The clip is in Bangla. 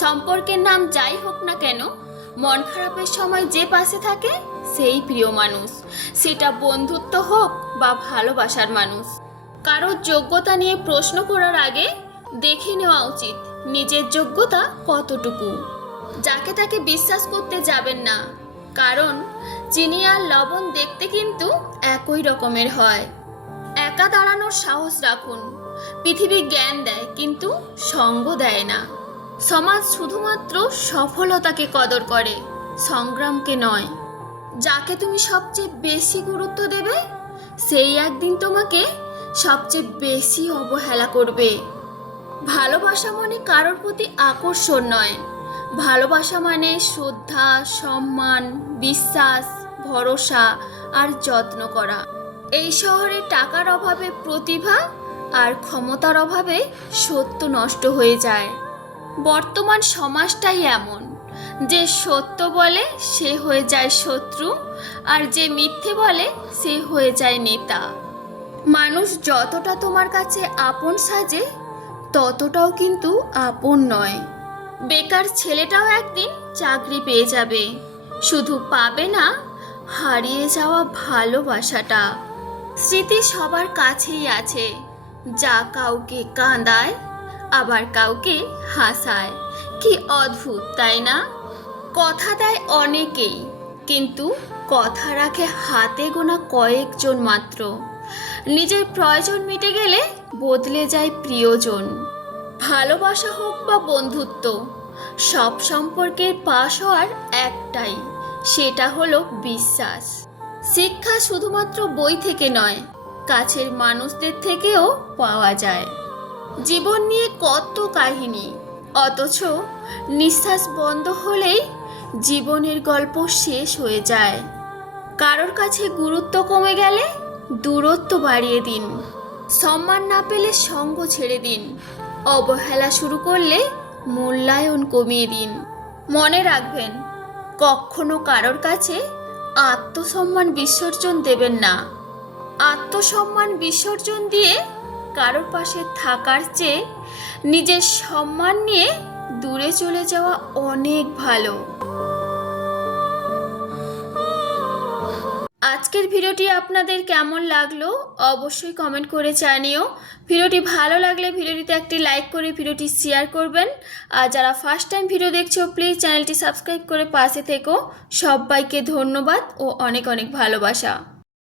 সম্পর্কের নাম যাই হোক না কেন, মন খারাপের সময় যে পাশে থাকে সেই প্রিয় মানুষ, সেটা বন্ধুত্ব হোক বা ভালোবাসার মানুষ। কারোর যোগ্যতা নিয়ে প্রশ্ন করার আগে দেখে নেওয়া উচিত নিজের যোগ্যতা কতটুকু। যাকে তাকে বিশ্বাস করতে যাবেন না, কারণ চিনি আর লবণ দেখতে কিন্তু একই রকমের হয়। একা দাঁড়ানোর সাহস রাখুন। পৃথিবী জ্ঞান দেয় কিন্তু সঙ্গ দেয় না। সমাজ শুধুমাত্র সফলতাকে কদর করে, সংগ্রামকে নয়। যাকে তুমি সবচেয়ে বেশি গুরুত্ব দেবে সেই একদিন তোমাকে সবচেয়ে বেশি অবহেলা করবে। ভালোবাসা মানে কারোর প্রতি আকর্ষণ নয়, ভালোবাসা মানে শ্রদ্ধা, সম্মান, বিশ্বাস, ভরসা আর যত্ন করা। এই শহরে টাকার অভাবে প্রতিভা আর ক্ষমতার অভাবে সত্য নষ্ট হয়ে যায়। বর্তমান সমাজটাই এমন, যে সত্য বলে সে হয়ে যায় শত্রু, আর যে মিথ্যে বলে সে হয়ে যায় নেতা। মানুষ যতটা তোমার কাছে আপন সাজে ততটাও কিন্তু আপন নয়। বেকার ছেলেটাও একদিন চাকরি পেয়ে যাবে, শুধু পাবে না হারিয়ে যাওয়া ভালোবাসাটা। স্মৃতি সবার কাছেই আছে, যা কাউকে কাঁদায় আবার কাউকে হাসায়। কি অদ্ভুত তাই না? কথা দেয় অনেকেই, কিন্তু কথা রাখে হাতে গোনা কয়েকজন মাত্র। নিজের প্রয়োজন মিটে গেলে বদলে যায় প্রিয়জন। ভালোবাসা হোক বা বন্ধুত্ব, সব সম্পর্কের পাশ হওয়ার একটাই, সেটা হলো বিশ্বাস। শিক্ষা শুধুমাত্র বই থেকে নয়, কাছের মানুষদের থেকেও পাওয়া যায়। জীবন নিয়ে কত কাহিনী, অথচ নিঃশ্বাস বন্ধ হলেই জীবনের গল্প শেষ হয়ে যায়। কারোর কাছে গুরুত্ব কমে গেলে দূরত্ব বাড়িয়ে দিন। সম্মান না পেলে সঙ্গ ছেড়ে দিন। অবহেলা শুরু করলে মূল্যায়ন কমিয়ে দিন। মনে রাখবেন, কখনো কারোর কাছে আত্মসম্মান বিসর্জন দেবেন না। আত্মসম্মান বিসর্জন দিয়ে কারোর পাশে থাকার চেয়ে নিজের সম্মান নিয়ে দূরে চলে যাওয়া অনেক ভালো। আজকের ভিডিওটি আপনাদের কেমন লাগলো অবশ্যই কমেন্ট করে জানিও। ভিডিওটি ভালো লাগলে ভিডিওটিতে একটি লাইক করে ভিডিওটি শেয়ার করবেন। আর যারা ফার্স্ট টাইম ভিডিও দেখছো প্লিজ চ্যানেলটি সাবস্ক্রাইব করে পাশে থেকো। সবাইকে ধন্যবাদ ও অনেক অনেক ভালোবাসা।